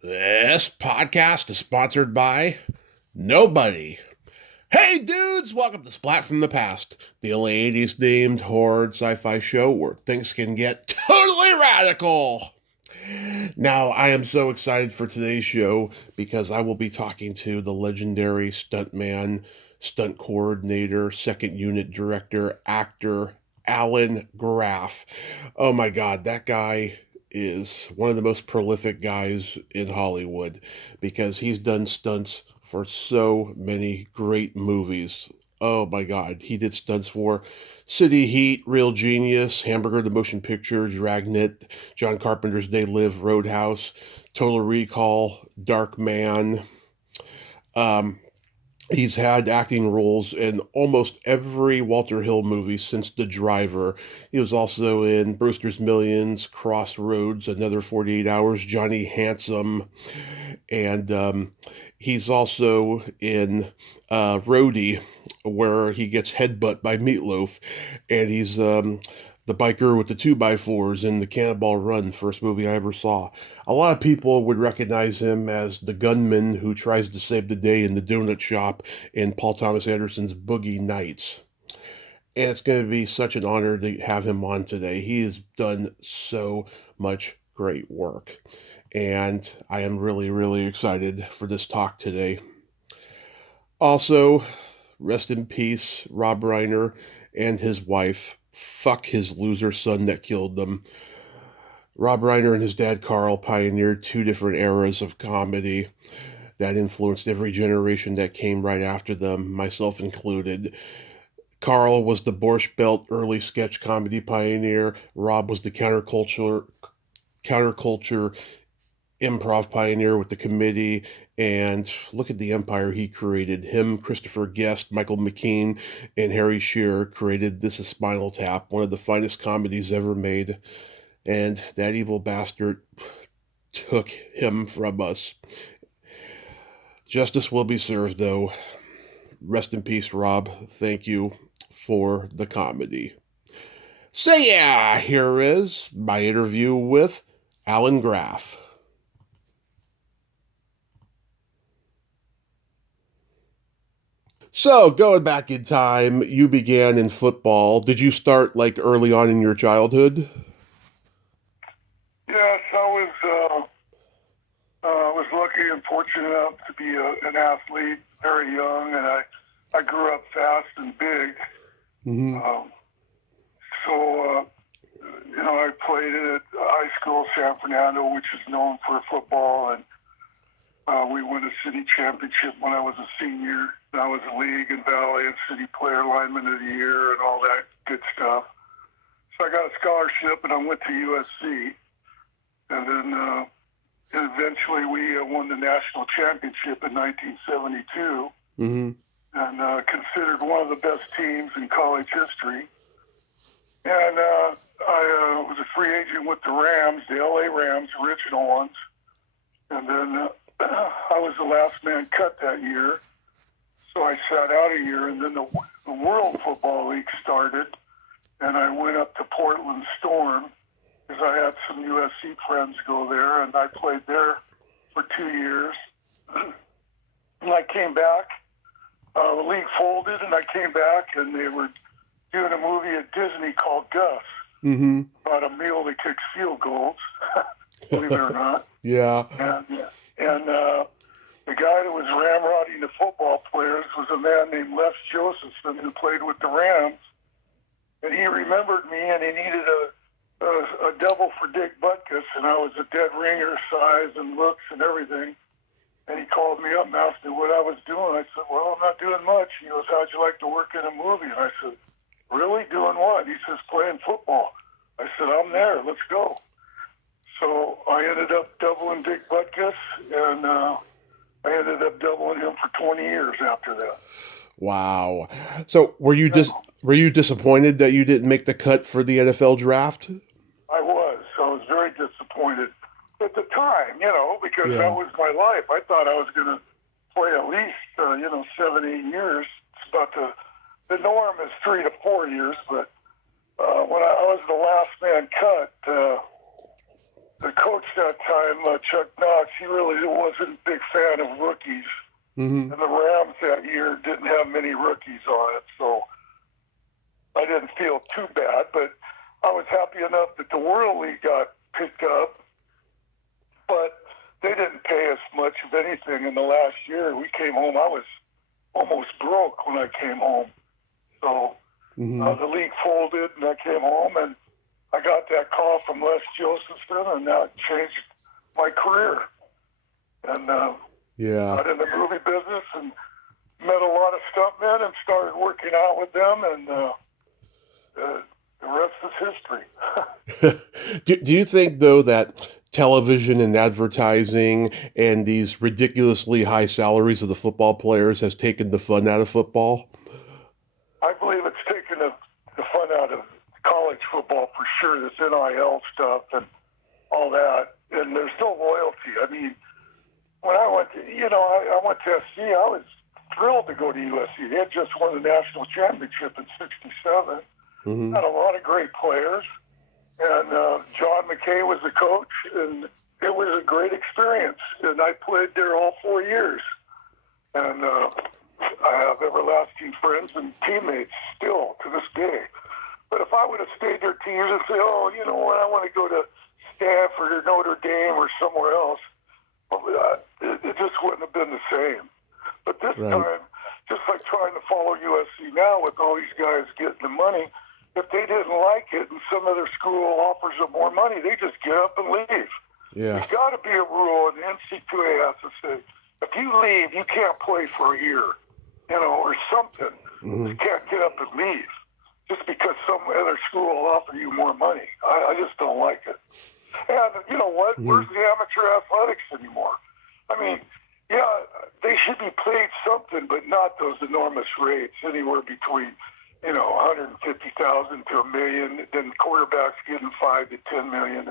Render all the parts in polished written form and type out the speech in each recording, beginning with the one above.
This podcast is sponsored by nobody. Hey dudes, welcome to Splat from the Past, the only 80s themed horror sci-fi show where things can get totally radical. Now, I am so excited for today's show because I will be talking to the legendary stuntman, stunt coordinator, second unit director, actor, Allan Graf. Oh my God, that guy is one of the most prolific guys in Hollywood because he's done stunts for so many great movies. Oh my God, he did stunts for City Heat, Real Genius, Hamburger the Motion Picture, Dragnet, John Carpenter's They Live, Roadhouse, Total Recall, Darkman. Um, he's had acting roles in almost every Walter Hill movie since The Driver. He was also in Brewster's Millions, Crossroads, Another 48 Hours, Johnny Handsome, and he's also in Roadie, where he gets headbutt by Meatloaf, and he's the biker with the 2x4s in the Cannonball Run, first movie I ever saw. A lot of people would recognize him as the gunman who tries to save the day in the donut shop in Paul Thomas Anderson's Boogie Nights. And it's going to be such an honor to have him on today. He has done so much great work. And I am really, really excited for this talk today. Also, rest in peace, Rob Reiner and his wife. Fuck his loser son that killed them. Rob Reiner and his dad Carl pioneered two different eras of comedy that influenced every generation that came right after them, myself included. Carl was the Borscht Belt early sketch comedy pioneer. Rob was the counterculture improv pioneer with the committee. And look at the empire he created. Him, Christopher Guest, Michael McKean, and Harry Shearer created This Is Spinal Tap, one of the finest comedies ever made. And that evil bastard took him from us. Justice will be served, though. Rest in peace, Rob. Thank you for the comedy. So, yeah, here is my interview with Allan Graf. So, going back in time, you began in football. Did you start like early on in your childhood? Yes, I was lucky and fortunate enough to be an athlete very young, and I grew up fast and big. Mm-hmm. Um, so, I played at high school, San Fernando, which is known for football, and we won a city championship when I was a senior. And I was a league and valley and city player lineman of the year and all that good stuff. So I got a scholarship, and I went to USC, and then. Eventually, we won the national championship in 1972 Mm-hmm. and considered one of the best teams in college history. And I was a free agent with the Rams, the LA Rams, original ones. And then I was the last man cut that year. So I sat out a year, and then the World Football League started, and I went up to Portland Storm because I had some USC friends go there, and I played there for 2 years. And I came back. The league folded, and I came back, and they were doing a movie at Disney called Gus Mm-hmm. about a mule that kicks field goals, believe it or not. Yeah. And the guy that was ramrodding the football players was a man named Les Josephson who played with the Rams. And he remembered me, and he needed a double for Dick Butkus, and I was a dead ringer size and looks and everything. And he called me up and asked me what I was doing. I said, well, I'm not doing much. He goes, how'd you like to work in a movie? And I said, really? Doing what? He says, playing football. I said, I'm there. Let's go. So I ended up doubling Dick Butkus, and I ended up doubling him for 20 years after that. Wow. So, were you disappointed that you didn't make the cut for the NFL draft? I was. I was very disappointed at the time, because that Yeah. was my life. I thought I was going to play at least, 7, 8 years. It's about the norm is 3 to 4 years, but when I was the last man cut, the coach that time, Chuck Knox, he really wasn't a big fan of rookies. Mm-hmm. And the Rams that year didn't have many rookies on it, so I didn't feel too bad. But I was happy enough that the World League got picked up, but they didn't pay us much of anything in the last year. We came home, I was almost broke when I came home. So the league folded, and I came home, and I got that call from Les Josephson, and that changed my career. And got in the movie business and met a lot of stuntmen and started working out with them, and the rest is history. Do you think, though, that television and advertising and these ridiculously high salaries of the football players has taken the fun out of football? I believe it's taken the fun out of college football for sure, this NIL stuff and all that, and there's no loyalty. I mean, when I went to, I went to SC, I was thrilled to go to USC. They had just won the national championship in '67. Had a lot of great players, and John McKay was the coach, and it was a great experience. And I played there all 4 years, and I have everlasting friends and teammates still to this day. But if I would have stayed there 2 years and say, oh, you know what, I want to go to Stanford or Notre Dame or somewhere else, it just wouldn't have been the same. But this time, just like trying to follow USC now with all these guys getting the money, if they didn't like it and some other school offers them more money, they just get up and leave. Yeah. There's got to be a rule, and the NC2A has to say, if you leave, you can't play for a year, or something. You can't get up and leave just because some other school will offer you more money. I just don't like it. And you know what? Where's the amateur athletics anymore? I mean, yeah, they should be paid something, but not those enormous rates, anywhere between, 150,000 to $1 million. Then quarterbacks getting $5 to $10 million.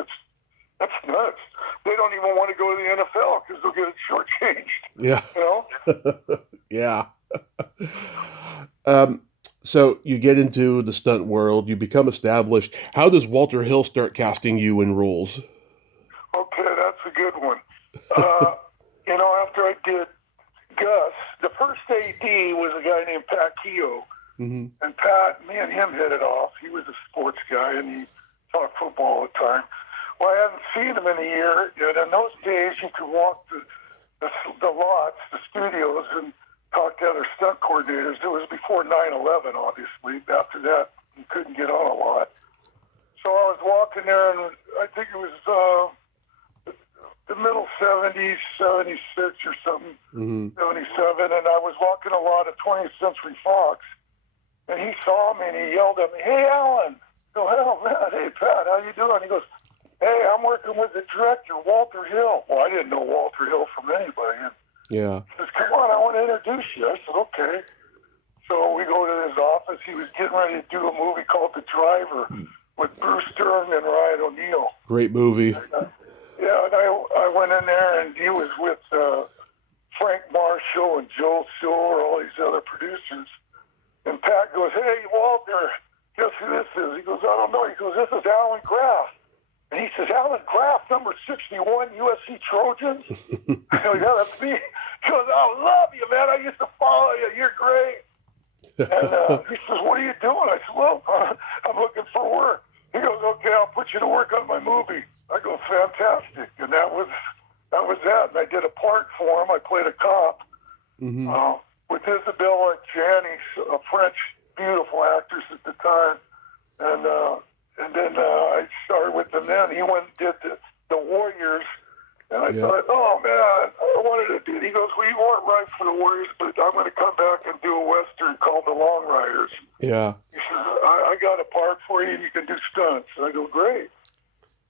That's nuts. They don't even want to go to the NFL because they'll get it shortchanged. Yeah. Yeah. So you get into the stunt world, you become established. How does Walter Hill start casting you in roles? Okay, that's a good one. After I did Gus, the first AD was a guy named Pat Keogh. And Pat, me and him hit it off. He was a sports guy, and he talked football all the time. Well, I hadn't seen him in a year, and in those days you could walk the lots, the studios, and talk to other stunt coordinators. It was before 9/11, obviously. After that, you couldn't get on a lot. So I was walking there, and I think it was the middle 70s, 76 or something, 77, and I was walking a lot of 20th Century Fox, and he saw me, and he yelled at me, "Hey, Allan!" I go, "Hell, man, hey, Pat, how you doing?" He goes, "Hey, I'm working with the director, Walter Hill." Well, I didn't know Walter Hill from anybody. And he says, "Come on, I want to introduce you." I said, "Okay." So we go to his office. He was getting ready to do a movie called The Driver with Brewster and Ryan O'Neal. Great movie. And I went in there, and he was with Frank Marshall and Joel Shore, all these other producers. And Pat goes, "Hey, Walter, guess who this is?" He goes, "I don't know." He goes, "This is Allan Graf." And he says, "Allan Graf, number 61, USC Trojans?" I go, "Yeah, that's me." He goes, "I love you, man. I used to follow you. You're great." And he says, "What are you doing?" I said, "Well, I'm looking for work." He goes, "Okay, I'll put you to work on my movie." I go, "Fantastic." And that was that. And I did a part for him. I played a cop with Isabella Janney, a French beautiful actress at the time. And then I started with them then. He went and did the Warriors. And I thought, oh, man, I wanted to do it. He goes, "Well, you weren't right for the Warriors, but I'm going to come back and do a Western called The Long Riders." Yeah. He says, I got a part for you, and you can do stunts. And I go, "Great."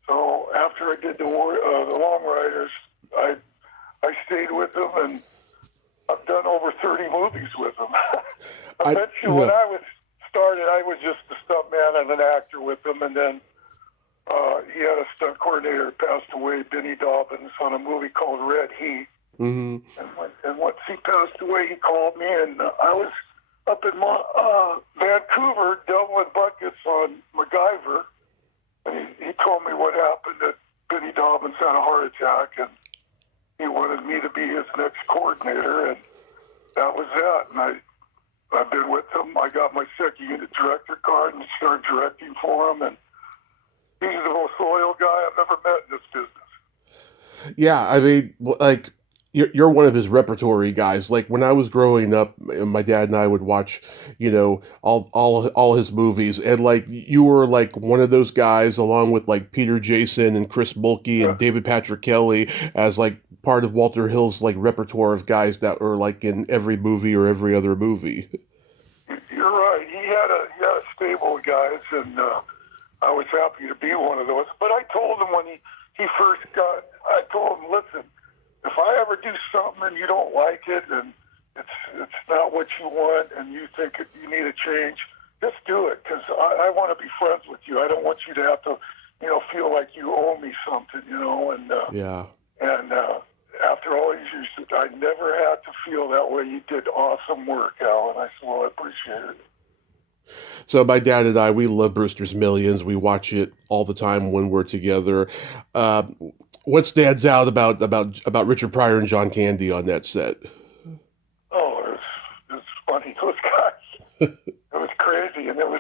So after I did the Long Riders, I stayed with them, and I've done over 30 movies with them. Eventually, when I was started, I was just a stuntman and an actor with them, and then he had a stunt coordinator who passed away, Benny Dobbins, on a movie called Red Heat. And once he passed away, he called me, and I was up in Vancouver doubling buckets on MacGyver, and he told me what happened at Benny Dobbins had a heart attack, and he wanted me to be his next coordinator, and that was that. And I've been with him. I got my second unit director card and started directing for him, and he's the most loyal guy I've ever met in this business. Yeah, I mean, like, you're one of his repertory guys. Like, when I was growing up, my dad and I would watch, all his movies, and like, you were like one of those guys, along with like Peter Jason and Chris Mulkey Yeah. and David Patrick Kelly, as like part of Walter Hill's like repertoire of guys that were like in every movie or every other movie. You're right. He had a stable of guys, and I was happy to be one of those. But I told him when he first got, I told him, listen, if I ever do something and you don't like it, and it's not what you want, and you think you need a change, just do it, because I want to be friends with you. I don't want you to have to, feel like you owe me something, and Yeah. And after all these years, I never had to feel that way. You did awesome work, Alan. I said, well, I appreciate it. So my dad and I, we love Brewster's Millions. We watch it all the time when we're together. Uh, what stands out about Richard Pryor and John Candy on that set? Oh, it's funny. Those guys, it was crazy, and it was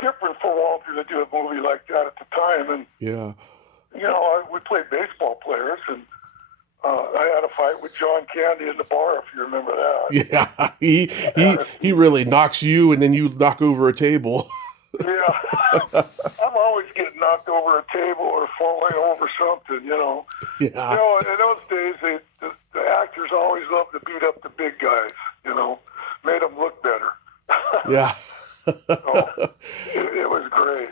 different for Walter to do a movie like that at the time. And Yeah. we played baseball players, and I had a fight with John Candy in the bar, if you remember that. Yeah, he really knocks you, and then you knock over a table. Yeah, I'm always getting knocked over a table or falling over something, Yeah. In those days, the actors always loved to beat up the big guys, made them look better. Yeah. So, it was great.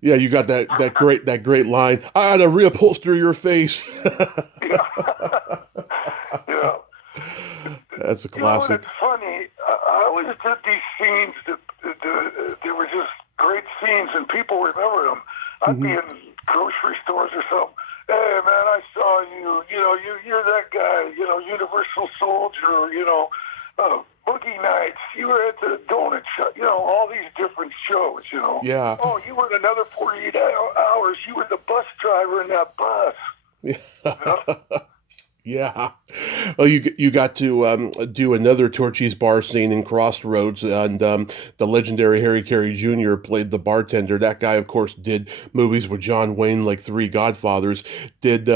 Yeah, you got that great line. I had to reupholster your face. Yeah. Yeah. That's a classic. It's funny. I always did these scenes they were just great scenes, and people remember them. I'd be in grocery stores or something. Hey, man, I saw you. You're that guy. Universal Soldier. Boogie Nights. You were at the donut shop. All these different shows. Yeah. Oh, you were in another 48 hours. You were the bus driver in that bus. Yeah. Well, you got to do another Torchy's bar scene in Crossroads, and the legendary Harry Carey Jr. played the bartender. That guy, of course, did movies with John Wayne, like Three Godfathers. Did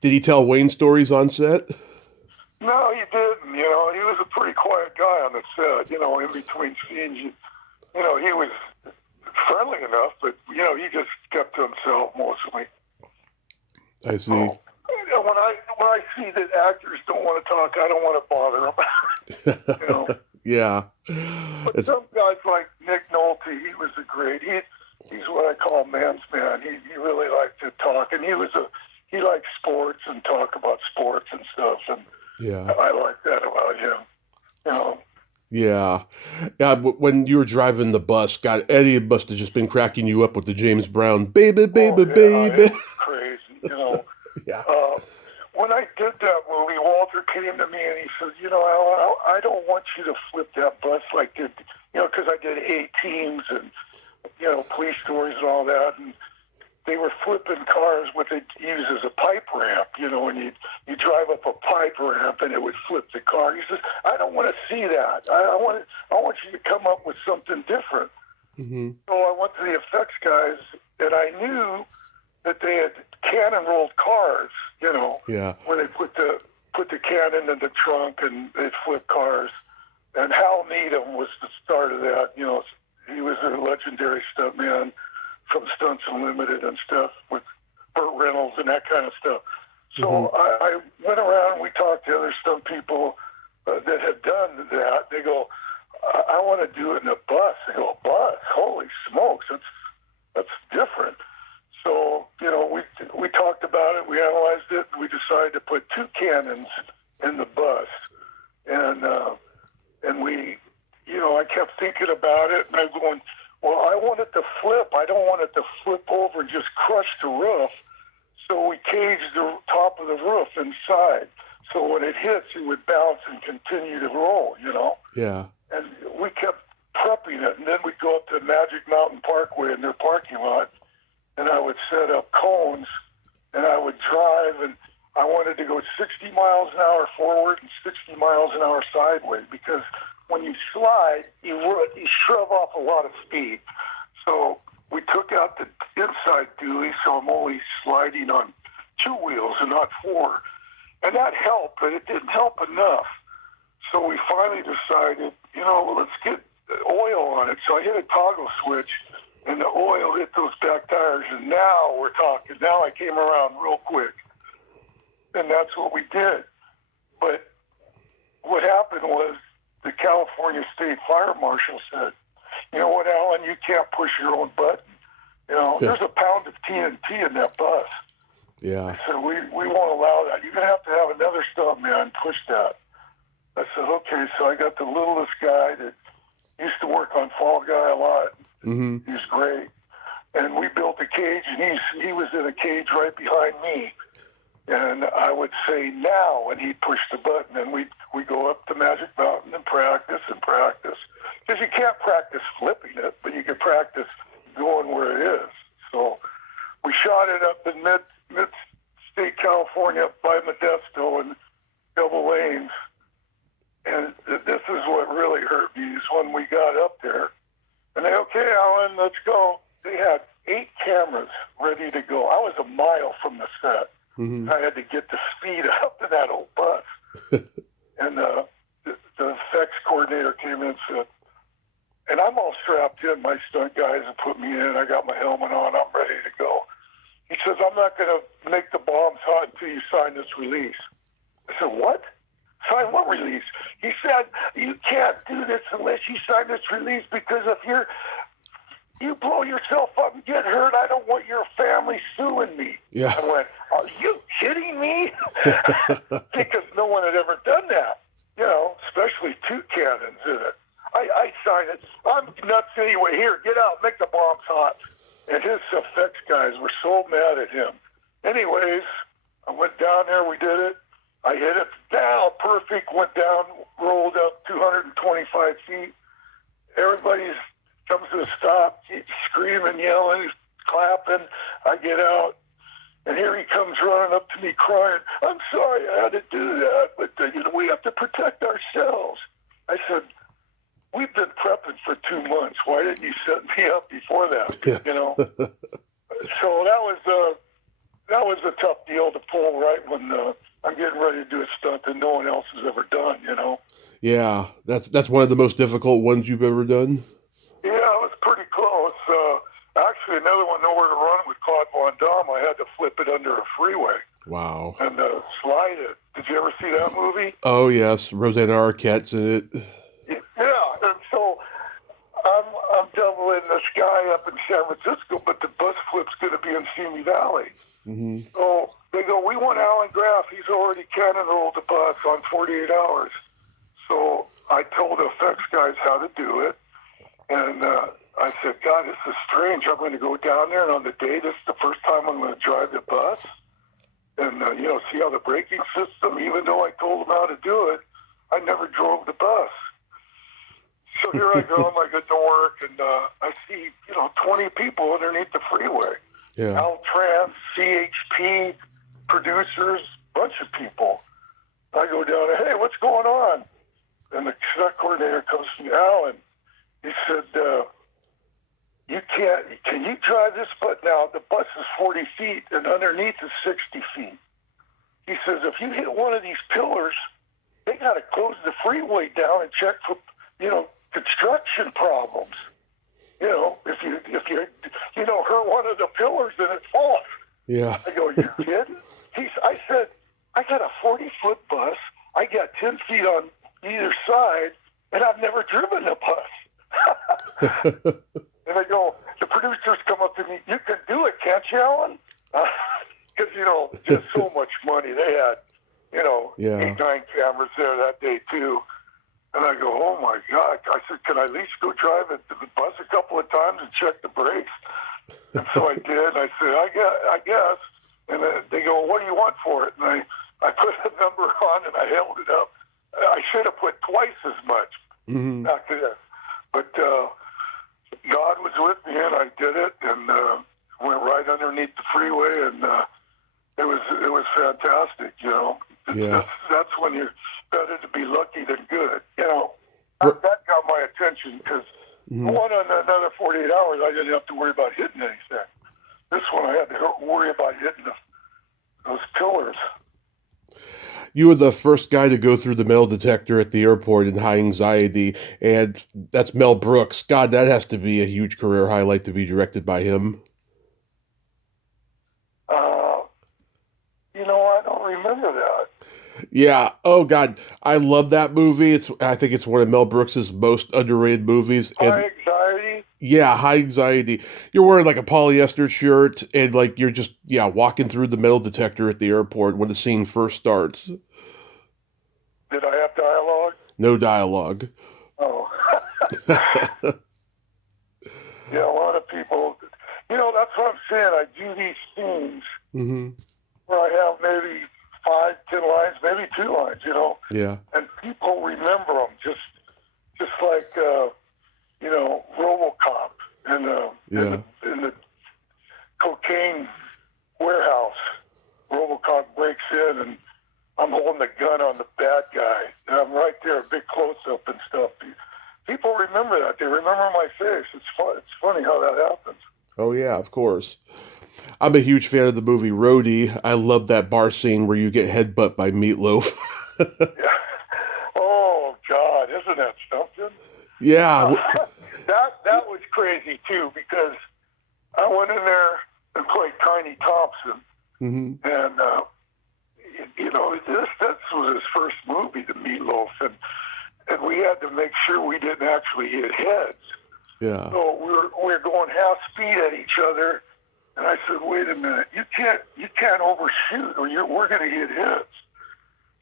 he tell Wayne stories on set? No, he didn't. He was a pretty quiet guy on the set. In between scenes, he was friendly enough, but he just kept to himself mostly. I see. So, when I see that actors don't want to talk, I don't want to bother them. Yeah. But some guys like Nick Nolte, he was a great. He's what I call man's man. He really liked to talk, and he liked sports and talk about sports and stuff, and yeah, I like that about him. Yeah. Yeah, but when you were driving the bus, God, Eddie must have just been cracking you up with the James Brown, baby, baby, baby. It was crazy, Yeah. When I did that movie, Walter came to me and he said, Alan, I don't want you to flip that bus like did, because I did 8 teams and, police stories and all that, and they were flipping cars, what they use as a pipe ramp, and you drive up a pipe ramp and it would flip the car. He says, I don't want to see that. I want you to come up with something different. Mm-hmm. So I went to the effects guys, and I knew that they had cannon rolled cars, Yeah. where they put the cannon in the trunk and they'd flip cars. And Hal Needham was the start of that. He was a legendary stuntman from Stunts Unlimited and stuff with Burt Reynolds and that kind of stuff. So I went around and we talked to other stunt people that had done that. They go, I want to do it in a bus. I go, a bus? Holy smokes, that's different. So, we talked about it, we analyzed it, and we decided to put 2 cannons in the bus. And we, I kept thinking about it, and I'm going, well, I want it to flip. I don't want it to flip over and just crush the roof. So we caged the top of the roof inside. So when it hits, it would bounce and continue to roll, Yeah. And we kept prepping it, and then we'd go up to Magic Mountain Parkway in their parking lot, and I would set up cones, and I would drive, and I wanted to go 60 miles an hour forward and 60 miles an hour sideways, because when you slide, you shove off a lot of speed. So we took out the inside dually, so I'm only sliding on 2 wheels and not 4. And that helped, but it didn't help enough. So we finally decided, let's get oil on it. So I hit a toggle switch, and the oil hit those back tires, and now we're talking. Now I came around real quick. And that's what we did. But what happened was the California State Fire Marshal said, you know what, Allan, you can't push your own button. There's a pound of TNT in that bus. Yeah. I said, we won't allow that. You're going to have another stuntman push that. I said, okay. So I got the littlest guy that used to work on Fall Guy a lot. Mm-hmm. He's great. And we built a cage, and he was in a cage right behind me. And I would say now, and he'd push the button, and we go up to Magic Mountain and practice. Because you can't practice flipping it, but you can practice going where it is. So we shot it up in mid-state California by Modesto in double lanes. And this is what really hurt me, is when we got up there. And they, okay, Allan, let's go. They had 8 cameras ready to go. I was a mile from the set. Mm-hmm. I had to get the speed up in that old bus. And the effects coordinator came in and said, and I'm all strapped in. My stunt guys have put me in. I got my helmet on. I'm ready to go. He says, I'm not going to make the bombs hot until you sign this release. I said, what? Sign what release? He said, you can't do this unless you sign this release, because if you blow yourself up and get hurt, I don't want your family suing me. Yeah. I went, are you kidding me? Because no one had ever done that, especially 2 cannons in it. I signed it. I'm nuts anyway. Here, get out, make the bombs hot. And his effects guys were so mad at him. Anyways, I went down there, we did it. I hit it down, perfect, went down, rolled up 225 feet. Everybody's comes to a stop, screaming, yelling, clapping. I get out, and here he comes running up to me crying, I'm sorry I had to do that, but we have to protect ourselves. I said, we've been prepping for 2 months. Why didn't you set me up before that? So that was a tough deal to pull right when I'm getting ready to do a stunt that no one else has ever done, Yeah, that's one of the most difficult ones you've ever done. Yeah, it was pretty close. Actually, another one, Nowhere to Run with Claude Van Damme, I had to flip it under a freeway. Wow. And slide it. Did you ever see that movie? Oh, yes. Rosanna Arquette's in it. Yeah, and so I'm doubling this guy up in San Francisco, but the bus flip's going to be in Simi Valley. Mm-hmm. So they go, we want Allan Graf. He's already cannon rolled the bus on 48 hours. So I told the effects guys how to do it. And I said, God, this is strange. I'm going to go down there, and on the day, this is the first time I'm going to drive the bus. And, see how the braking system, even though I told them how to do it, I never drove the bus. So here I go, I get to work, and I see, 20 people underneath the freeway. Yeah. Altrans, CHP, producers, bunch of people. I go down there, hey, what's going on? And the stunt coordinator comes to me, Allan. He said, can you drive this? But now the bus is 40 feet and underneath is 60 feet. He says, if you hit one of these pillars, they got to close the freeway down and check for, construction problems. If you hurt one of the pillars, then it falls. Yeah. I go, you kidding? I said, I got a 40-foot bus. I got 10 feet on either side, and I've never driven a bus. And I go, the producers come up to me, you can do it, can't you, Allan? Because, just so much money. They had, 8, 9 cameras there that day, too. And I go, oh, my God. I said, can I at least go drive the bus a couple of times and check the brakes? And so I did. I said, I guess. And they go, well, what do you want for it? And I put a number on, and I held it up. I should have put twice as much back then. But God was with me, and I did it, and went right Yeah. That's when you're better to be lucky than good. You know, Br- that got my attention because one on another 48 hours, I didn't have to worry about hitting anything. This one, I had to worry about hitting those pillars. You were the first guy to go through the metal detector at the airport in high anxiety, and that's Mel Brooks. God, that has to be a huge career highlight to be directed by him. You know, I don't remember that. Yeah. Oh God, I love that movie. I think it's one of Mel Brooks's most underrated movies. High And anxiety. yeah, high anxiety. You're wearing like a polyester shirt, and like you're just walking through the metal detector at the airport when the scene first starts. Did I have dialogue? No dialogue. Oh. Yeah, a lot of people. You know, that's what I'm saying. I do these scenes where I have maybe 5, 10 lines, maybe 2 lines. You know. Yeah. And people remember them just like you know, RoboCop in the cocaine warehouse. RoboCop breaks in and I'm holding the gun on the bad guy, and I'm right there, a big close-up and stuff. People remember that. They remember my face. It's fun. It's funny how that happens. Oh yeah, of course. I'm a huge fan of the movie Roadie. I love that bar scene where you get headbutt by Meatloaf. Yeah. Oh God, isn't that something? Yeah. That was crazy too, because I went in there and played Tiny Thompson, and you know, this was his first movie, the Meatloaf, and we had to make sure we didn't actually hit heads. Yeah. So we were going half speed at each other, and I said, "Wait a minute, you can't overshoot, or we're going to hit heads."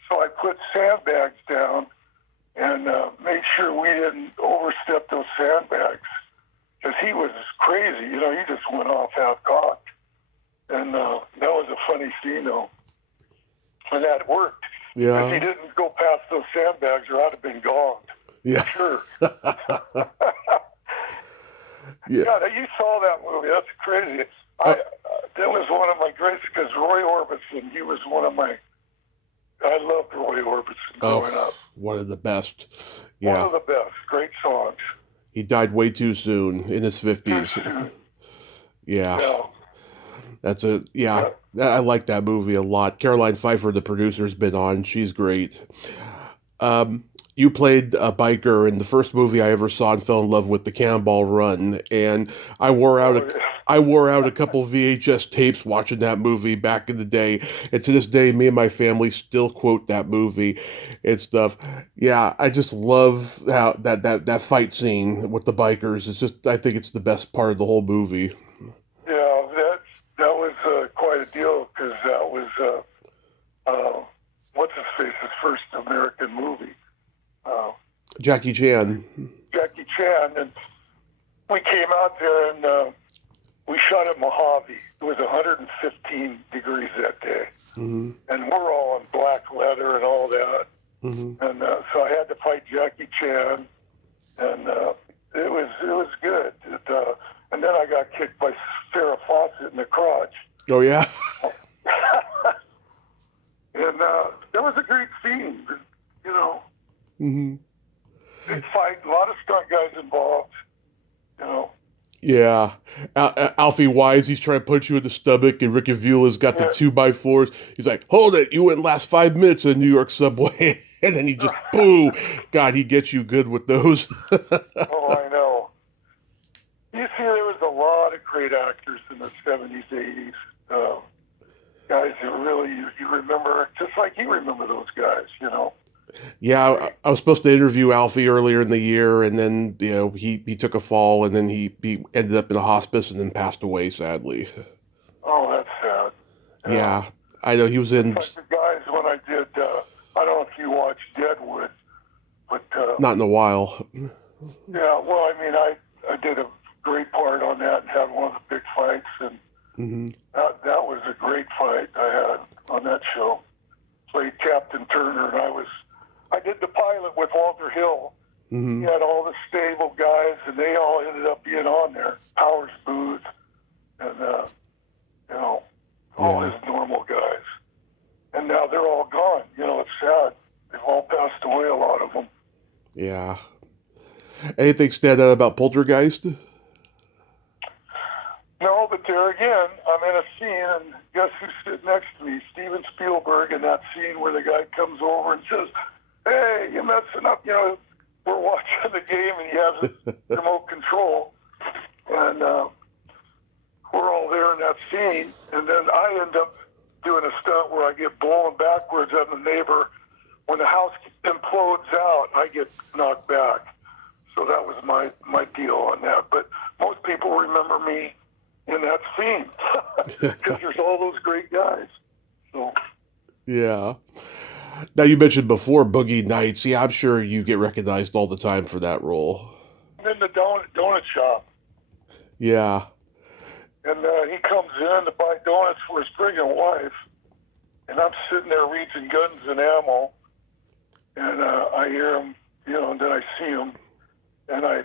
So I put sandbags down and made sure we didn't overstep those sandbags, because he was crazy. You know, he just went off half-cocked, and that was a funny scene, though. And that worked. Yeah. If he didn't go past those sandbags, or I'd have been gone. Yeah. Sure. Yeah. Yeah, you saw that movie. That's crazy. That was one of my greats, because Roy Orbison, he was one of my... I loved Roy Orbison growing up. One of the best. Yeah. One of the best. Great songs. He died way too soon, in his 50s. Yeah. That's I like that movie a lot. Caroline Pfeiffer, the producer's been on. She's great. You played a biker in the first movie I ever saw and fell in love with, The Cannonball Run, and I wore out a couple VHS tapes watching that movie back in the day, and to this day, me and my family still quote that movie and stuff. Yeah, I just love how that fight scene with the bikers. It's just, I think it's the best part of the whole movie. Yeah, that was quite a deal, because that was what's his face's first American movie. Jackie Chan. And we came out there and we shot at Mojave. It was 115 degrees that day, and we're all in black leather and all that. And so I had to fight Jackie Chan, and it was good. And then I got kicked by Farrah Fawcett in the crotch. Oh yeah. And that was a great scene, you know. Big fight, a lot of stunt guys involved, you know. Yeah. Alfie Wise, he's trying to punch you in the stomach, and Ricky Viola's got the 2x4s. He's like, hold it, you wouldn't last 5 minutes in the New York subway. And then he just, boo. God, he gets you good with those. Oh, I know. You see, there was a lot of great actors in the 70s, 80s. Guys who really, you remember, just like you remember those guys, you know. Yeah, I was supposed to interview Alfie earlier in the year, and then he took a fall, and then he ended up in a hospice and then passed away, sadly. Oh, that's sad. Yeah, I know he was in. Like the guys when I did, I don't know if you watched Deadwood, but not in a while. Yeah, well, I mean, I did a great part on that and had one of the big fights, and that was a great fight I had on that show. Played Captain Turner, and I did the pilot with Walter Hill. He had all the stable guys, and they all ended up being on there. Powers Booth, and all his normal guys. And now they're all gone. You know, that's sad. They've all passed away, a lot of them. Yeah. Anything stand out about Poltergeist? No, but there again, I'm in a scene, and guess who's sitting next to me? Steven Spielberg in that scene where the guy comes over and says, "Hey, you're messing up." We're watching the game, and he has a remote control, and we're all there in that scene, and then I end up doing a stunt where I get blown backwards on the neighbor. When the house implodes out, I get knocked back. So that was my deal on that. But most people remember me in that scene because there's all those great guys. So. Yeah. Now, you mentioned before Boogie Nights. Yeah, I'm sure you get recognized all the time for that role. In the donut shop. Yeah. And he comes in to buy donuts for his pregnant wife. And I'm sitting there reaching guns and ammo. And I hear him, and then I see him. And I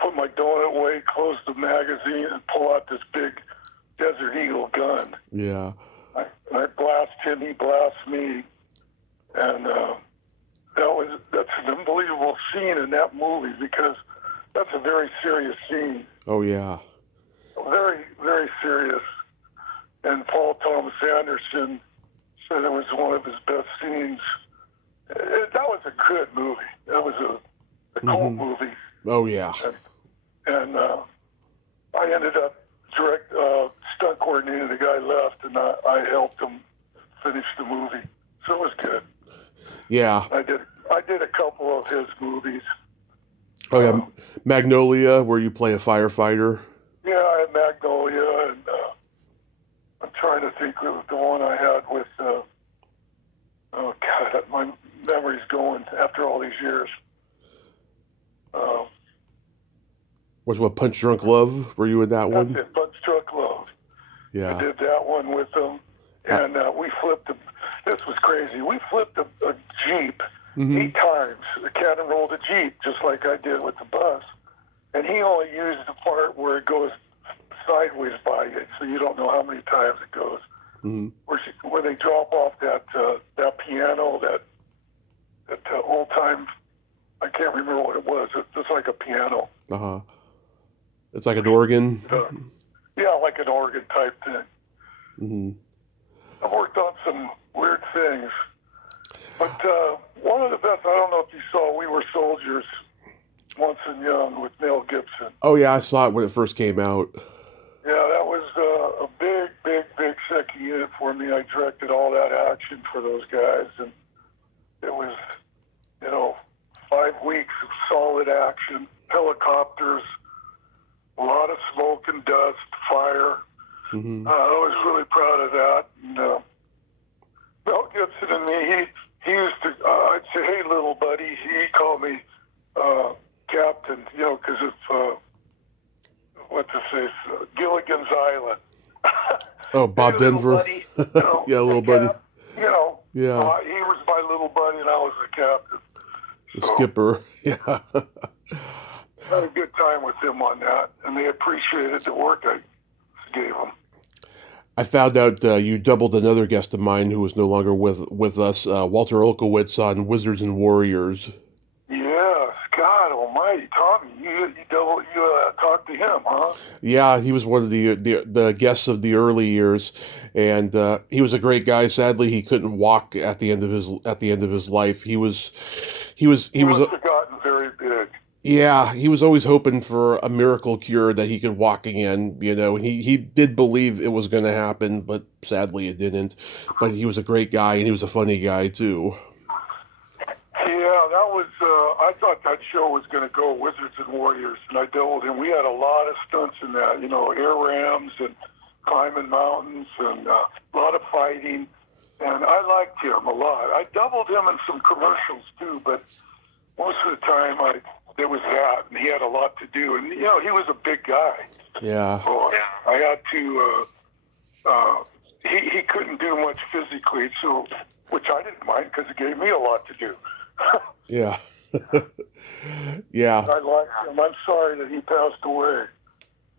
put my donut away, close the magazine, and pull out this big Desert Eagle gun. Yeah. I blast him, he blasts me. And that's an unbelievable scene in that movie because that's a very serious scene. Oh, yeah. Very, very serious. And Paul Thomas Anderson said it was one of his best scenes. That was a good movie. That was a cult movie. Oh, yeah. And I ended up stunt coordinating. The guy left, and I helped him finish the movie. So it was good. Yeah. I did a couple of his movies. Oh, yeah. Magnolia, where you play a firefighter. Yeah, I had Magnolia, and I'm trying to think of the one I had with, oh, God, my memory's going after all these years. Was what, Punch Drunk Love? Were you in that one? That's it, Punch Drunk Love. Yeah. I did that one with them, and we flipped this was crazy. We flipped a Jeep 8 times. The cannon rolled a Jeep, just like I did with the bus. And he only used the part where it goes sideways by it, so you don't know how many times it goes. Where they drop off that piano, that old time, I can't remember what it was. It's like a piano. Uh-huh. It's like an organ. Yeah, like an organ type thing. I've worked on some weird things. But one of the best, I don't know if you saw We Were Soldiers, Once and Young with Mel Gibson. Oh, yeah, I saw it when it first came out. Yeah, that was a big, big, big second unit for me. I directed all that action for those guys, and it was, 5 weeks of solid action, helicopters, a lot of smoke and dust, fire. I was really proud of that. And Mel Gibson and me, he used to, I'd say, "Hey, little buddy." He called me Captain, because of, Gilligan's Island. Oh, Bob Hey, Denver. buddy, Yeah, little buddy. Yeah. Yeah. He was my little buddy, and I was the captain. The skipper. Yeah. I had a good time with them on that, and they appreciated the work I gave them. I found out you doubled another guest of mine who was no longer with us, Walter Olkowitz on Wizards and Warriors. Yes, God Almighty, Tommy, you talked to him, huh? Yeah, he was one of the guests of the early years, and he was a great guy. Sadly, he couldn't walk at the end of his life. He must have gotten very big. Yeah, he was always hoping for a miracle cure that he could walk again, and he did believe it was going to happen, but sadly it didn't. But he was a great guy, and he was a funny guy, too. Yeah, that was, I thought that show was going to go Wizards and Warriors, and I dealt with him. We had a lot of stunts in that, air rams and climbing mountains and a lot of fighting, and I liked him a lot. I doubled him in some commercials, too, but most of the time there was that, and he had a lot to do. And, he was a big guy. Yeah. So I had to, he couldn't do much physically, so, which I didn't mind because it gave me a lot to do. Yeah. Yeah. I liked him. I'm sorry that he passed away.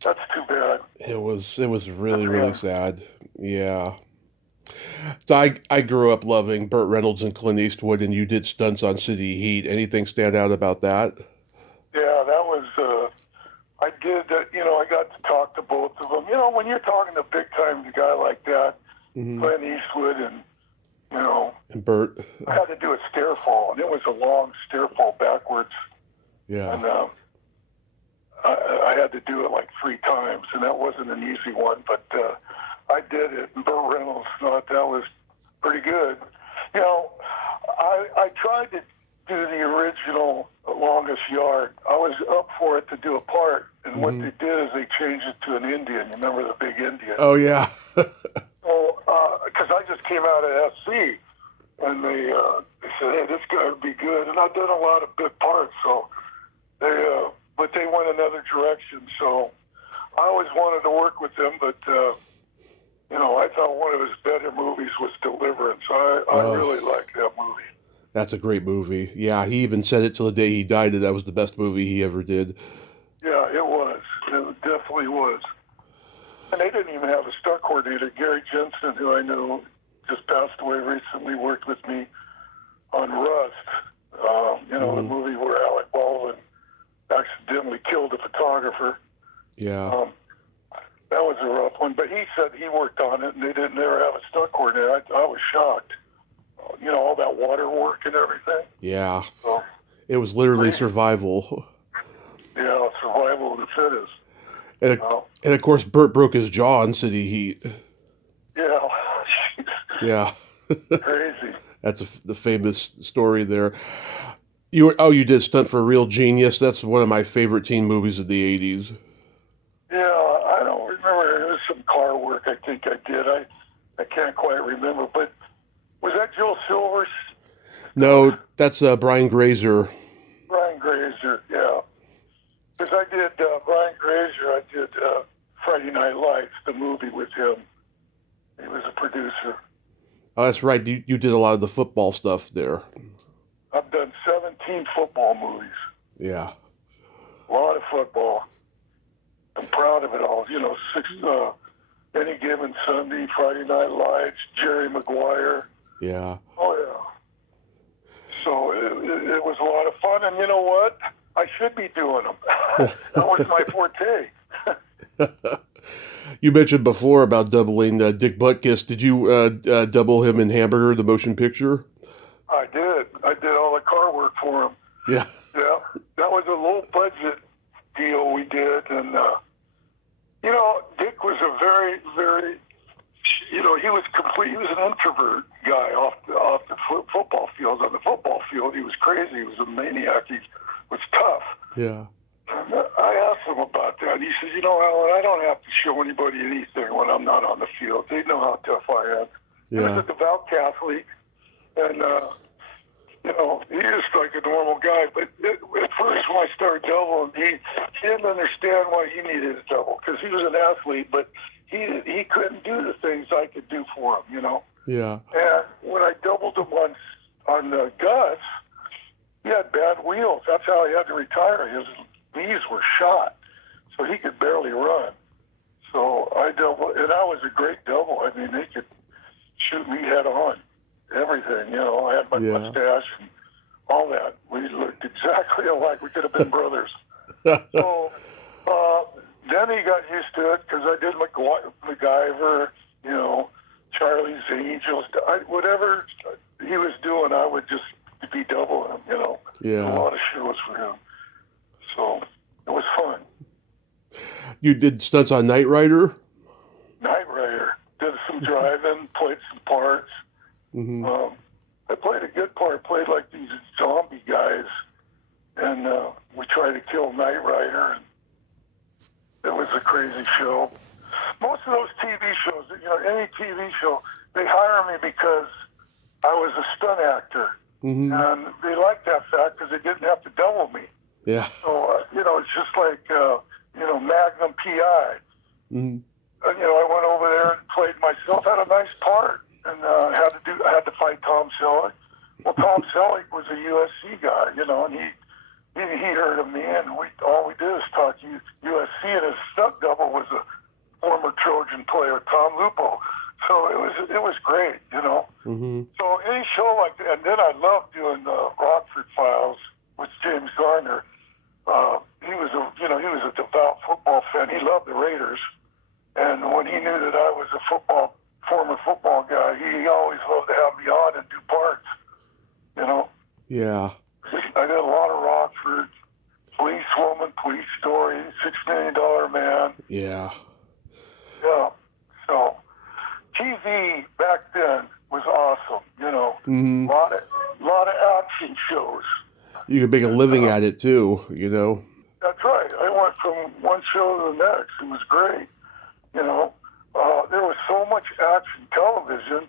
That's too bad. It was really, really sad. Yeah. So I grew up loving Burt Reynolds and Clint Eastwood, and you did stunts on City Heat. Anything stand out about that? Yeah, that was. I did. I got to talk to both of them. When you're talking to a big time guy like that, Hmm. Clint Eastwood, and you know, And Burt. I had to do a stair fall, and it was a long stair fall backwards, Yeah. and I had to do it like 3 times, and that wasn't an easy one, but I did it. And Burt Reynolds thought that was pretty good. I tried to do the original Longest Yard. I was up for it to do a part, and what they did is they changed it to an Indian. You remember the big Indian? Oh yeah. So, because I just came out of SC, and they said, "Hey, this guy would be good." And I've done a lot of good parts, so but they went another direction. So I always wanted to work with them, but I thought one of his better movies was Deliverance. I really liked that movie. That's a great movie. Yeah, he even said it till the day he died that was the best movie he ever did. Yeah, it was. It definitely was. And they didn't even have a stunt coordinator. Gary Jensen, who I knew just passed away recently, worked with me on Rust. The movie where Alec Baldwin accidentally killed a photographer. Yeah. That was a rough one. But he said he worked on it, and they didn't ever have a stunt coordinator. I was shocked. All that water work and everything. Yeah. So, It was literally survival. yeah, survival of the fittest. And of course, Burt broke his jaw in City Heat. Yeah. Yeah. Crazy. That's the famous story there. You did Stunt for Real Genius. That's one of my favorite teen movies of the 80s. Yeah, I don't remember. There was some car work I think I did. I can't quite remember. But was that Joe Silver's? No, that's Brian Grazer. Brian Grazer, yeah. Because I did Brian Grazer. I did Friday Night Lights, the movie with him. He was a producer. Oh, that's right. You did a lot of the football stuff there. I've done 17 football movies. Yeah. A lot of football. I'm proud of it all. 6 Any Given Sunday, Friday Night Lights, Jerry Maguire. Yeah. Oh, yeah. So it was a lot of fun. And you know what? I should be doing them. That was my forte. You mentioned before about doubling Dick Butkus. Did you double him in Hamburger, the motion picture? I did. I did all the car work for him. Yeah. Yeah. That was a low budget deal we did. And, Dick was a very, very, he was complete. He was an introvert guy off the football field. On the football field, he was crazy. He was a maniac. He was tough. Yeah. And I asked him about that. He says, Alan, I don't have to show anybody anything when I'm not on the field. They know how tough I am. Yeah. He was a devout Catholic, and, he is like a normal guy. But at first, when I started doubling, he didn't understand why he needed a double, because he was an athlete, but he couldn't do the things I could do for him, Yeah. And when I doubled him on Gus, he had bad wheels. That's how he had to retire. His knees were shot, so he could barely run. So I doubled, and I was a great double. I mean, they could shoot me head on, everything. I had my mustache and all that. We looked exactly alike. We could have been brothers. So then he got used to it because I did MacGyver, Charlie's Angels, whatever he was doing, I would just be doubling him. Yeah. A lot of shows for him. So it was fun. You did stunts on Knightrider? Knightrider. Did some driving, played some parts. Mm-hmm. I played a good part. Played like these zombie guys, and we tried to kill Knightrider, and it was a crazy show. Most of those TV shows, any TV show, they hire me because I was a stunt actor, and they liked that fact because they didn't have to double me. Yeah. So it's just like Magnum PI. Mm-hmm. I went over there and played myself. Had a nice part, and I had to fight Tom Selleck. Well, Tom Selleck was a USC guy, and he heard of me, and all we did is talk USC, and his stunt double was a former Trojan player, Tom Lupo. So it was great, you know. Mm-hmm. So any show like that, and then I loved doing the Rockford Files with James Garner. He was a devout football fan. He loved the Raiders, and when he knew that I was a former football guy, he always loved to have me on and do parts, you know. Yeah. I did a lot of Rockford, Policewoman, Police Story, $6 Million Man. Yeah. Yeah. So TV back then was awesome, you know. Mm-hmm. Lot of action shows. You could make a living at it too, you know. That's right. I went from one show to the next. It was great, you know. There was so much action television.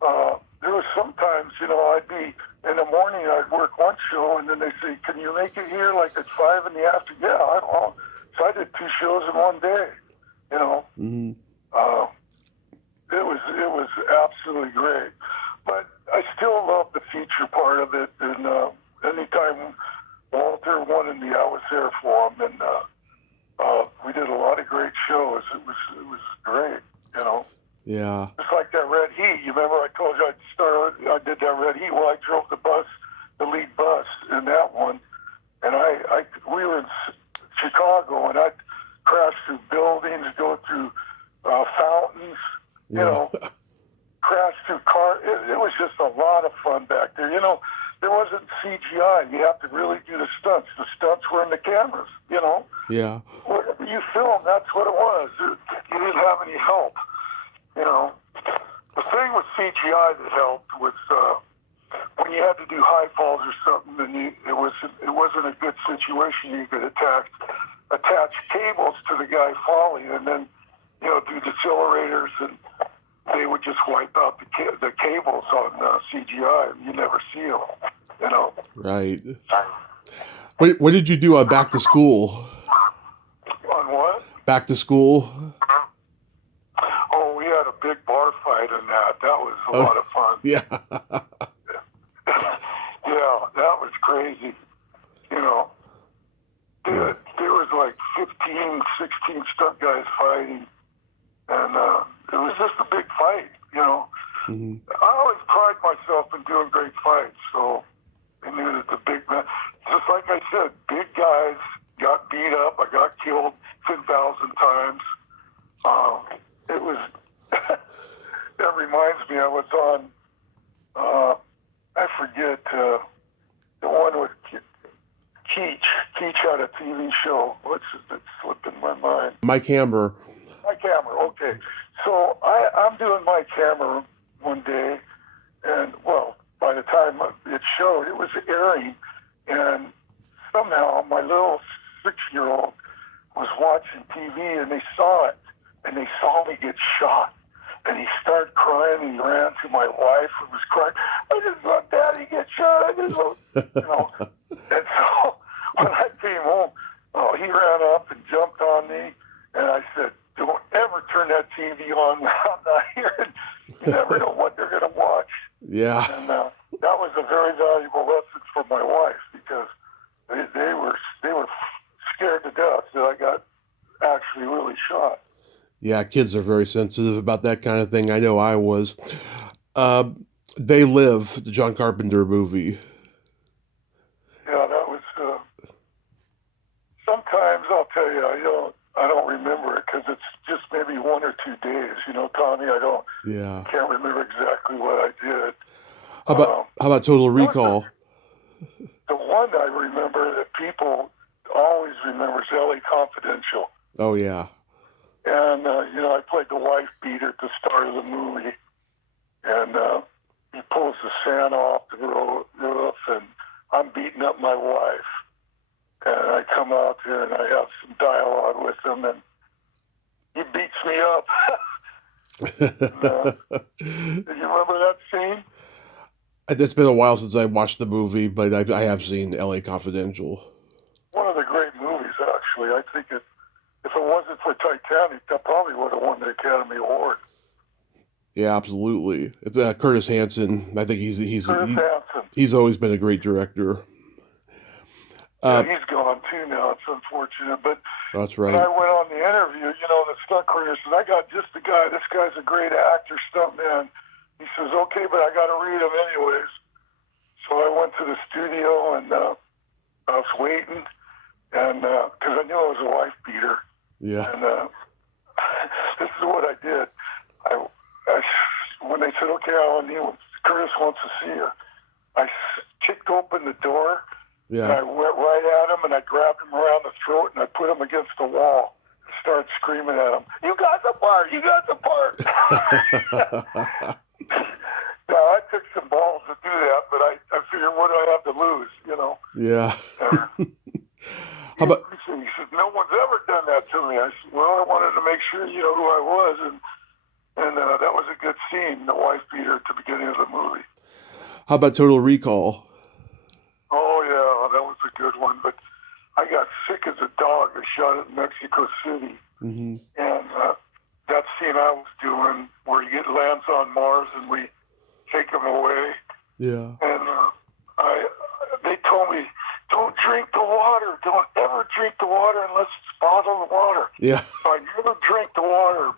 There was sometimes, you know, I'd be in the morning, I'd work one show, and then they say, "Can you make it here like at 5 in the afternoon?" Yeah, I don't know. So I did 2 shows in one day, you know. Mm-hmm. It was absolutely great. But I still love the feature part of it. And anytime Walter wanted me, I was there for him. And we did a lot of great shows. It was great, you know. Yeah. Just like that Red Heat. You remember I told you I did that Red Heat? Well, I drove the lead bus in that one. And we were in Chicago, and I'd crash through buildings, go through fountains, you know, crash through cars. It was just a lot of fun back there. You know, there wasn't CGI. You have to really do the stunts. The stunts were in the cameras, you know. Yeah. Whatever you film, that's what it was. You didn't have any help, you know. The thing with CGI that helped was when you had to do high falls or something, and it wasn't a good situation. You could attach cables to the guy falling, and then, you know, do decelerators, and they would just wipe out the cables on CGI, and you never see them, you know. Right. What did you do on Back to School? On what? Back to School? Oh, we had a big bar fight in that. That was a lot of fun. Yeah. Yeah, that was crazy. You know, there was like 15, 16 stunt guys fighting, and it was just a big fight, you know. Mm-hmm. I always pride myself in doing great fights, so I knew that the big men, just like I said, big guys got beat up. I got killed 10,000 times. It was, that reminds me, I was on, I forget, the one with Keach. Keach had a TV show. It slipped in my mind. Mike Hammer. Mike Hammer, okay. So I'm doing Mike Hammer one day, and, well, by the time it showed, it was airing, and somehow my little 6-year-old was watching TV, and they saw it, and they saw me get shot. And he started crying, and he ran to my wife and was crying, "I just saw Daddy get shot. I just saw," you know. And so when I came home, he ran up and jumped on me, and I said, "Don't ever turn that TV on. I'm not here. You never know what they're going to watch." Yeah. And that was a very valuable lesson for my wife, because they were scared to death that I got actually really shot. Yeah, kids are very sensitive about that kind of thing. I know I was. They Live, the John Carpenter movie. Yeah, that was. Sometimes I'll tell you, I don't remember it, because it's just maybe 1 or 2 days. You know, Tommy, can't remember exactly what I did. How about Total Recall? The one I remember that people always remember is L.A. Confidential. Oh yeah. And you know, I played the wife beater at the start of the movie, and he pulls the sand off the roof, and I'm beating up my wife. And I come out there and I have some dialogue with him, and he beats me up. Did you remember that scene? It's been a while since I watched the movie, but I have seen L.A. Confidential. One of the great movies, actually. I think if it wasn't for Titanic, that probably would have won the Academy Award. Yeah, absolutely. It's Curtis Hanson. I think he's Curtis Hanson. He's always been a great director. He's gone too now. It's unfortunate. But That's when right. I went on the interview, the stunt coordinator said, I got just the guy. This guy's a great actor, stuntman. He says, okay, but I got to read him anyways. So I went to the studio, and I was waiting, and because I knew I was a wife beater. Yeah. And this is what I did. When they said, okay, Alan, Curtis wants to see you, I kicked open the door, and I went right at him, and I grabbed him around the throat, and I put him against the wall and started screaming at him, you got the part, you got the part. Now, I took some balls to do that, but I figured, what do I have to lose, Yeah. He said, no one's ever done that to me. I said, well, I wanted to make sure you know who I was, and that was a good scene, the wife beater at the beginning of the movie. How about Total Recall? Oh, yeah, that was a good one, but I got sick as a dog. I shot it in Mexico City, Mm-hmm. and that scene I was doing where he lands on Mars and we take him away, Yeah. and they told me, don't drink the water. Don't ever drink the water unless it's bottled water. Yeah. So I never drank the water.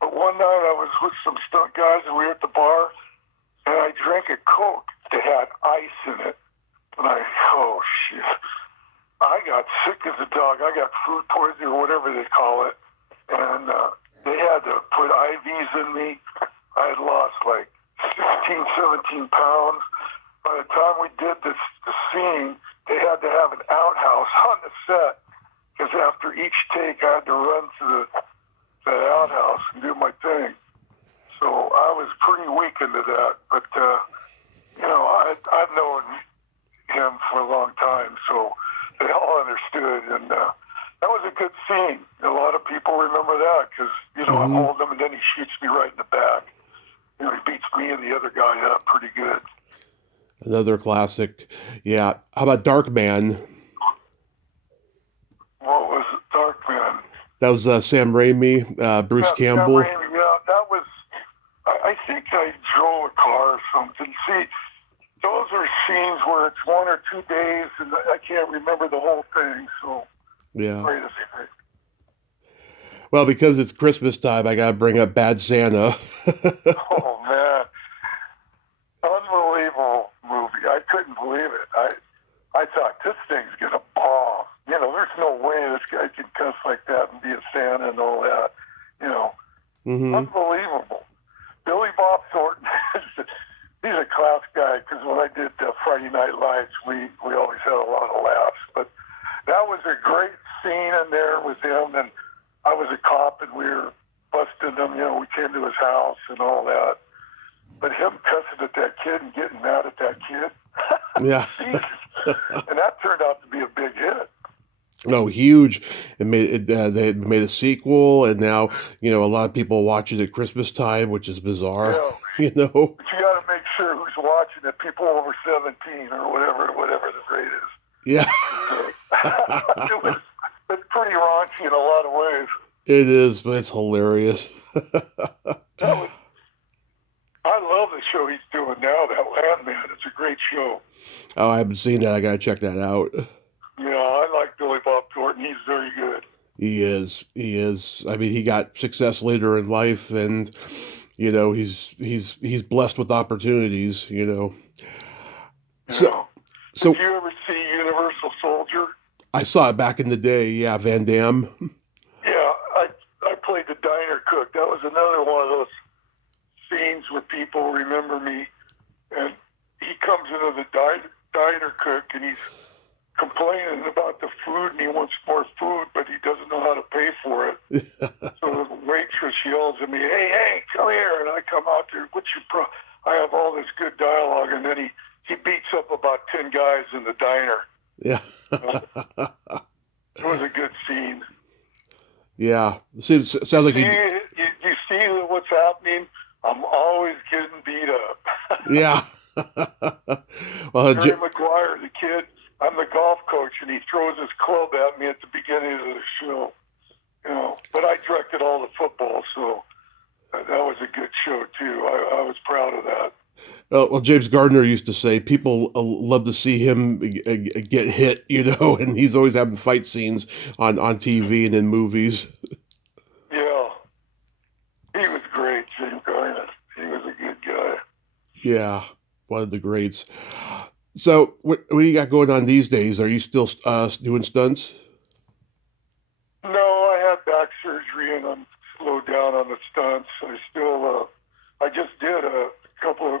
But one night I was with some stunt guys and we were at the bar, and I drank a Coke that had ice in it. And oh shit. I got sick as a dog. I got food poisoning or whatever they call it. And they had to put IVs in me. I had lost like 16, 17 pounds. By the time we did the scene, they had to have an outhouse on the set, because after each take I had to run to that outhouse and do my thing. So I was pretty weak into that, but I've known him for a long time, so they all understood, and that was a good scene. A lot of people remember that because I'm holding him, and then he shoots me right in the back. He beats me and the other guy up pretty good. Another classic. Yeah. How about Darkman? What was it? Darkman? That was Sam Raimi, Bruce Campbell. Sam Raimi, that was, I think I drove a car or something. See, those are scenes where it's 1 or 2 days, and I can't remember the whole thing, so. Yeah. Wait a second. Well, because it's Christmas time, I got to bring up Bad Santa. Oh, man. Unbelievable movie. I couldn't believe it. I thought, this thing's going to bomb. There's no way this guy can cuss like that and be a Santa and all that. Mm-hmm. Unbelievable. Billy Bob Thornton, he's a class guy, because when I did Friday Night Lights, we always had a lot of laughs. But that was a great scene in there with him, and I was a cop, and we were busting him. We came to his house and all that. But him cussing at that kid and getting mad at that kid, Yeah. and that turned out to be a big hit. No, huge. They made a sequel, and now a lot of people watch it at Christmas time, which is bizarre. Yeah. But you got to make sure who's watching it. People over 17 or whatever the rate is. Yeah. It's pretty raunchy in a lot of ways. It is, but it's hilarious. I love the show he's doing now, that Landman. It's a great show. Oh, I haven't seen that. I got to check that out. Yeah, I like Billy Bob Thornton. He's very good. He is. I mean, he got success later in life, and he's blessed with opportunities. So Did you ever see Universal Soldier? I saw it back in the day. Yeah, Van Damme. Yeah, I played the diner cook. That was another one of those scenes where people remember me, and he comes into the diner cook, and he's complaining about the food, and he wants more food, but he doesn't know how to pay for it. So the waitress yells at me, hey, come here, and I come out there, I have all this good dialogue, and then he beats up about 10 guys in the diner. Yeah. It was a good scene. Yeah. Sounds like you see what's happening? I'm always getting beat up. Yeah. Well, Jerry Maguire, the kid, I'm the golf coach, and he throws his club at me at the beginning of the show. But I directed all the football, so that was a good show too. I was proud of that. Well, James Gardner used to say people love to see him get hit, and he's always having fight scenes on TV and in movies. Yeah, he was great, James Garner. He was a good guy. Yeah, one of the greats. So, what do you got going on these days? Are you still doing stunts? No, I had back surgery and I'm slowed down on the stunts. I just did a couple of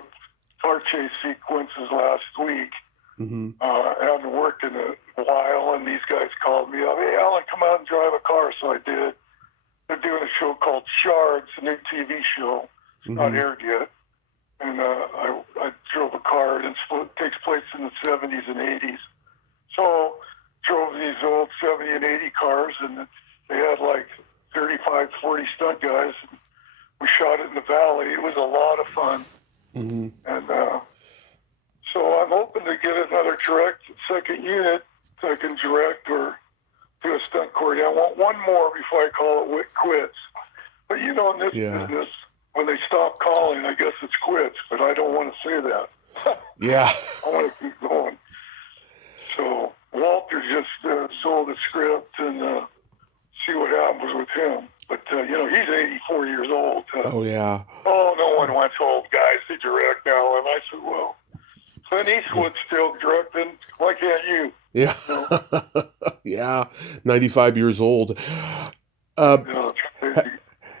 car chase sequences last week. Mm-hmm. I haven't worked in a while, and these guys called me up. Hey, Allan, come out and drive a car. So I did. They're doing a show called Shards, a new TV show. It's not aired yet. And I drove a car, and it takes place in the 70s and 80s. So drove these old 70 and 80 cars, and they had like 35, 40 stunt guys. We shot it in the valley. It was a lot of fun. Mm-hmm. And so I'm hoping to get another second unit so I can direct or do a stunt coordinator. I want one more before I call it quits. But in this business, when they stop calling, I guess it's quits. But I don't want to say that. Yeah. I want to keep going. So Walter just sold the script and see what happens with him. But, he's 84 years old. Oh, yeah. Oh, no one wants old guys to direct now. And I said, well, Clint Eastwood's still directing. Why can't you? Yeah. Yeah. 95 years old. It's crazy.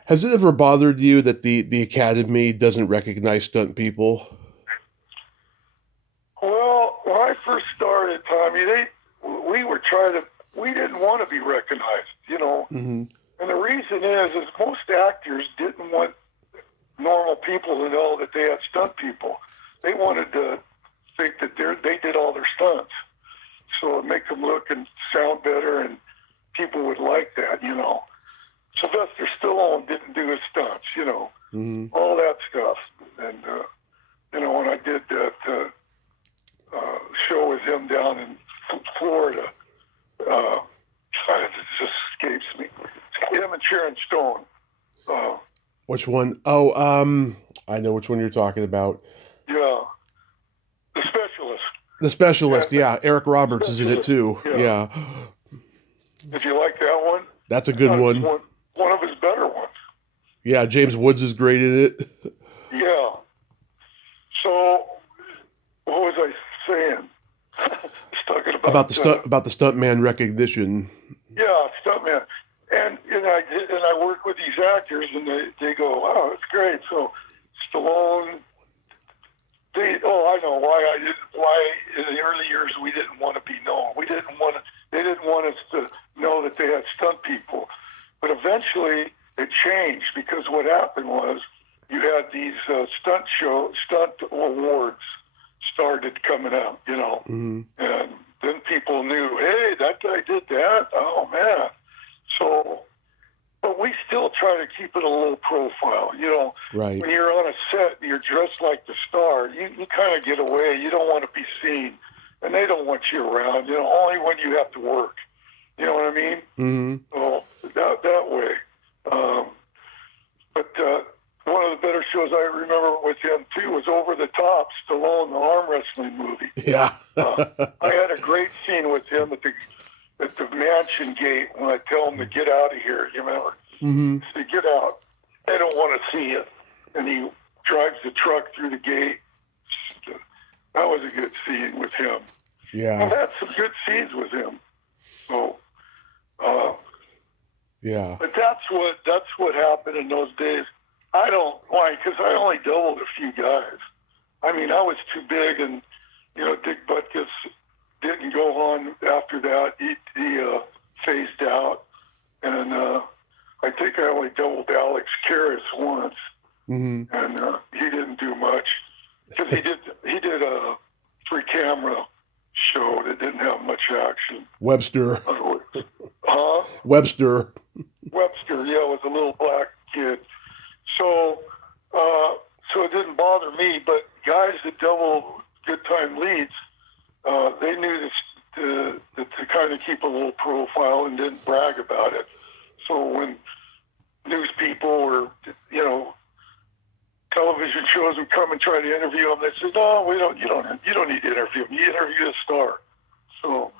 Has it ever bothered you that the Academy doesn't recognize stunt people? Well, when I first started, Tommy, we didn't want to be recognized, Mm-hmm. And the reason is most actors didn't want normal people to know that they had stunt people. They wanted to think that they did all their stunts. So it make them look and sound better, and people would like that, Sylvester Stallone didn't do his stunts, Mm-hmm. all that stuff. And, when I did that show with him down in Florida, it just escapes me. Him and Sharon Stone. Which one? Oh, I know which one you're talking about. Yeah. The Specialist. The Specialist, yeah. Eric Roberts is in it too. Yeah. Did you like that one? That's a good one. One of his better ones. Yeah, James Woods is great in it. Yeah. So, what was I saying? Just talking about the stuntman recognition. Yeah, stuntman. And I work with these actors, and they go, "Wow, that's great." So Stallone, I know why in the early years we didn't want to be known. They didn't want us to know that they had stunt people. But eventually it changed, because what happened was you had these stunt awards started coming out, Mm-hmm. and then people knew, hey, that guy did that. Oh man. So, but we still try to keep it a low profile, Right. When you're on a set and you're dressed like the star, you kind of get away. You don't want to be seen, and they don't want you around, only when you have to work. You know what I mean? Mm-hmm. So that way. But one of the better shows I remember with him too was Over the Top, Stallone, the arm wrestling movie. Yeah. I had a great scene with him at the mansion gate when I tell him to get out of here. You remember? Mm-hmm. He said, "Get out. They don't want to see you." And he drives the truck through the gate. That was a good scene with him. Yeah. I've had some good scenes with him. So. Yeah. But that's what happened in those days. I don't like, because I only doubled a few guys. I mean, I was too big, and Dick Butkus didn't go on after that. He phased out, and I think I only doubled Alex Karras once, Mm-hmm. and he didn't do much, because he did a free camera show that didn't have much action. Webster. Huh? Webster. Webster, yeah, was a little black kid. So it didn't bother me, but guys that double good time leads, they knew to kind of keep a little profile and didn't brag about it. So when news people or, television shows would come and try to interview them. They said, "No, we don't. You don't need to interview them. You interview a star." So,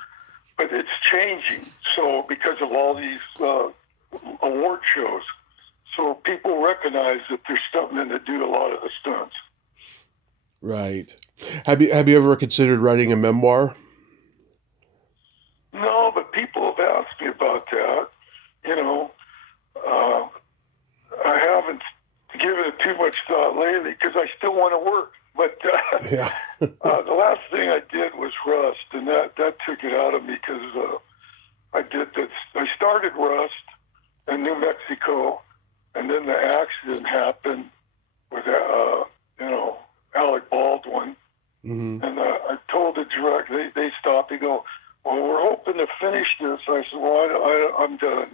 but it's changing. So because of all these award shows, so people recognize that there's stuntmen that do a lot of the stunts. Right. Have you ever considered writing a memoir? No, but people have asked me about that. You know, I haven't given it too much thought lately because I still want to work. But Yeah. the last thing I did was Rust, and that took it out of me because I did this. I started Rust in New Mexico, and then the accident happened with Alec Baldwin. Mm-hmm. And I told the director, they stopped. They go, "Well, we're hoping to finish this." I said, "Well, I'm done."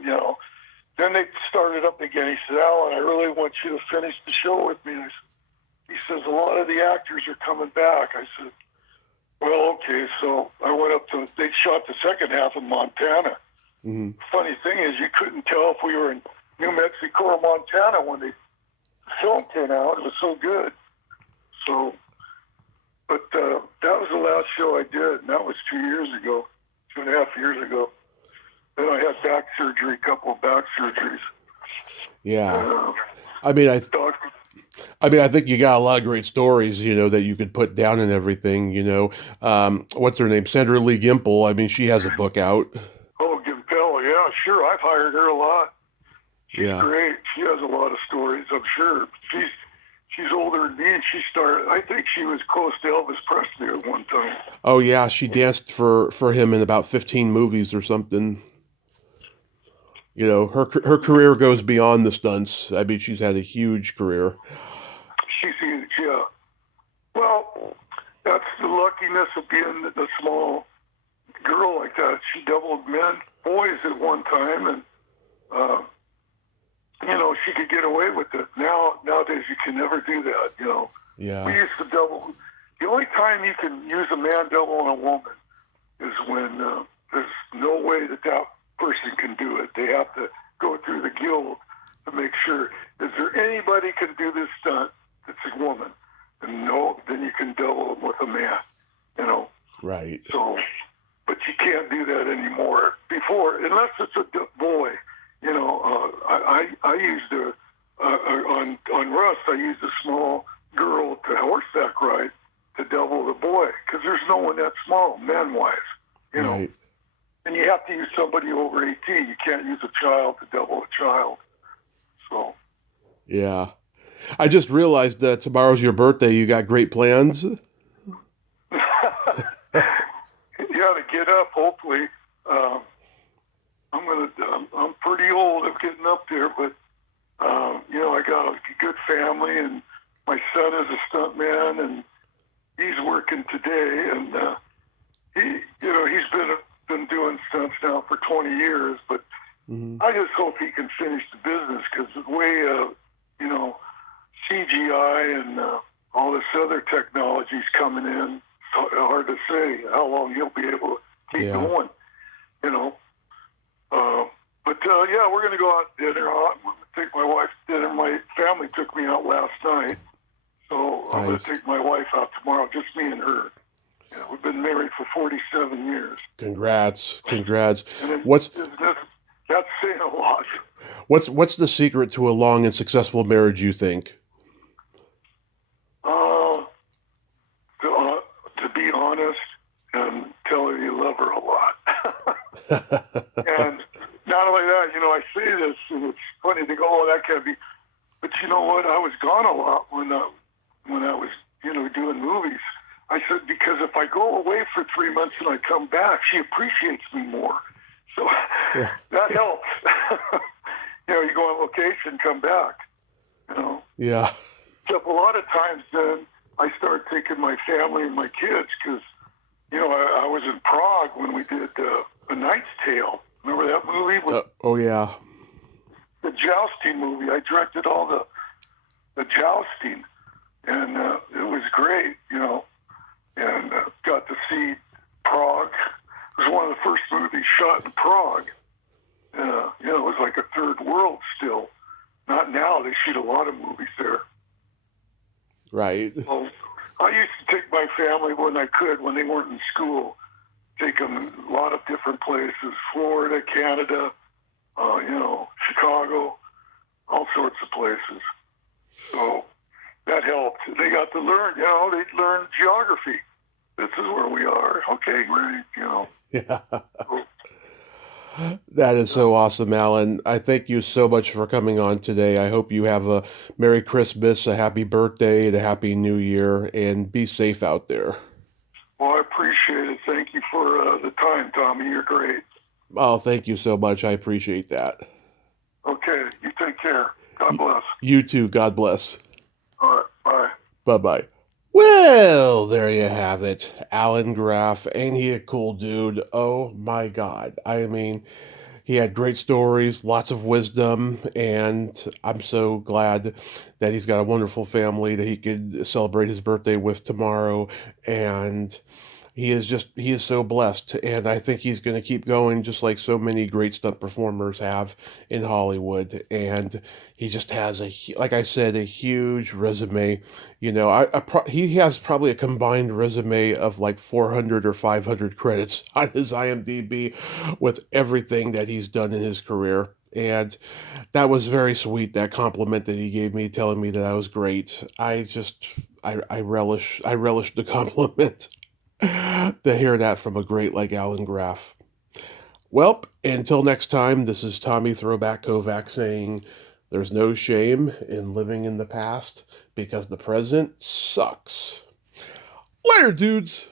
Then they started up again. He said, "Alan, I really want you to finish the show with me." He says, "A lot of the actors are coming back." I said, "Well, okay." So I went up to, they shot the second half in Montana. Mm-hmm. Funny thing is, you couldn't tell if we were in New Mexico or Montana when the film came out. It was so good. So, but that was the last show I did, and that was 2 years ago, 2.5 years ago. Then I had back surgery, a couple of back surgeries. Yeah. I think you got a lot of great stories, that you could put down and everything, what's her name? Sandra Lee Gimple. I mean, she has a book out. Oh, Gimpel, yeah, sure. I've hired her a lot. She's Yeah. great. She has a lot of stories, I'm sure. She's older than me, and I think she was close to Elvis Presley at one time. Oh, yeah. She danced for him in about 15 movies or something. Her career goes beyond the stunts. I mean, she's had a huge career. She's huge, yeah. Well, that's the luckiness of being a small girl like that. She doubled boys at one time, and she could get away with it. Nowadays, you can never do that. Yeah. We used to double. The only time you can use a man doubling a woman is when there's no way that person can do it. They have to go through the guild to make sure. Is there anybody can do this stunt that's a woman? And no, then you can double it with a man. Right. So, but you can't do that anymore. Before, unless it's a boy. I used on Rust. I used a small girl to horseback ride to double the boy because there's no one that small, man-wise. Right. And you have to use somebody over 18. You can't use a child to double a child. So. Yeah. I just realized that tomorrow's your birthday. You got great plans? Yeah, to get up, hopefully. I'm pretty old. I'm getting up there, but, I got a good family, and my son is a stuntman, and he's working today, and he's been doing stunts now for 20 years, but Mm-hmm. I just hope he can finish the business because the way, CGI and all this other technology's coming in, it's hard to say how long he'll be able to keep going, But we're going to go out to dinner. I'm going to take my wife to dinner. My family took me out last night, so I'm going to take my wife out tomorrow, just me and her. Yeah, we've been married for 47 years. Congrats. And That's saying a lot. What's the secret to a long and successful marriage, you think? To be honest and tell her you love her a lot. And not only that, I say this, and it's funny to go, "Oh, that can't be." But you know what? I was gone a lot when I was, doing movies. I said, because if I go away for 3 months and I come back, she appreciates me more. So that helps. You go on location, come back. Yeah. Except a lot of times then I start taking my family and my kids because, I was in Prague when we did A Knight's Tale. Remember that movie? Oh, yeah. The jousting movie. I directed all the jousting, and it was great, and got to see Prague. It was one of the first movies shot in Prague. It was like a third world still. Not now. They shoot a lot of movies there. Right. Well, I used to take my family when I could, when they weren't in school, take them a lot of different places, Florida, Canada, Chicago, all sorts of places. So that helped. They got to learn, they'd learn geography. This is where we are. Okay, great, Yeah. So, That is so awesome, Alan. I thank you so much for coming on today. I hope you have a Merry Christmas, a happy birthday, and a happy New Year, and be safe out there. well, I appreciate it. Thank you for the time, Tommy. You're great. Oh, thank you so much. I appreciate that. Okay, you take care. God bless. You too. God bless. All right, bye. Bye-bye. Well, there you have it. Allan Graf. Ain't he a cool dude? Oh my God. I mean, he had great stories, lots of wisdom, and I'm so glad that he's got a wonderful family that he could celebrate his birthday with tomorrow. And he is so blessed, and I think he's going to keep going just like so many great stunt performers have in Hollywood. And he just has like I said, a huge resume. He has probably a combined resume of like 400 or 500 credits on his IMDb with everything that he's done in his career. And that was very sweet, that compliment that he gave me, telling me that I was great. I relish the compliment. To hear that from a great like Allan Graf. Well, until next time, this is Tommy Throwback Kovac saying there's no shame in living in the past because the present sucks. Later, dudes!